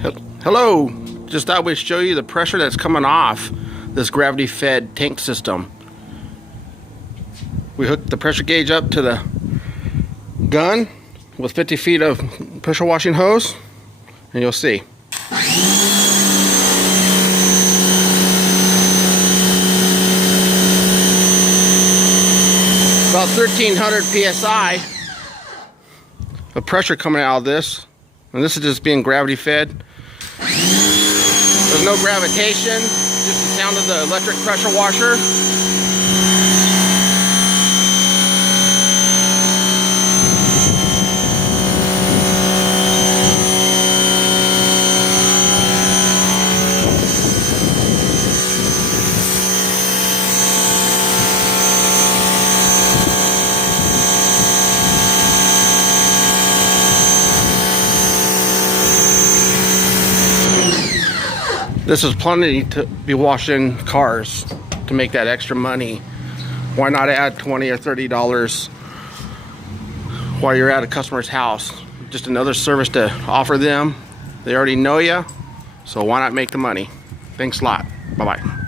Hello, just thought we'd show you the pressure that's coming off this gravity fed tank system. We hooked the pressure gauge up to the gun with 50 feet of pressure washing hose, and you'll see. About 1300 psi of pressure coming out of this, and this is just being gravity fed. There's no gravitation, just the sound of the electric pressure washer. This is plenty to be washing cars to make that extra money. Why not add $20 or $30 while you're at a customer's house? Just another service to offer them. They already know you, so why not make the money? Thanks a lot. Bye-bye.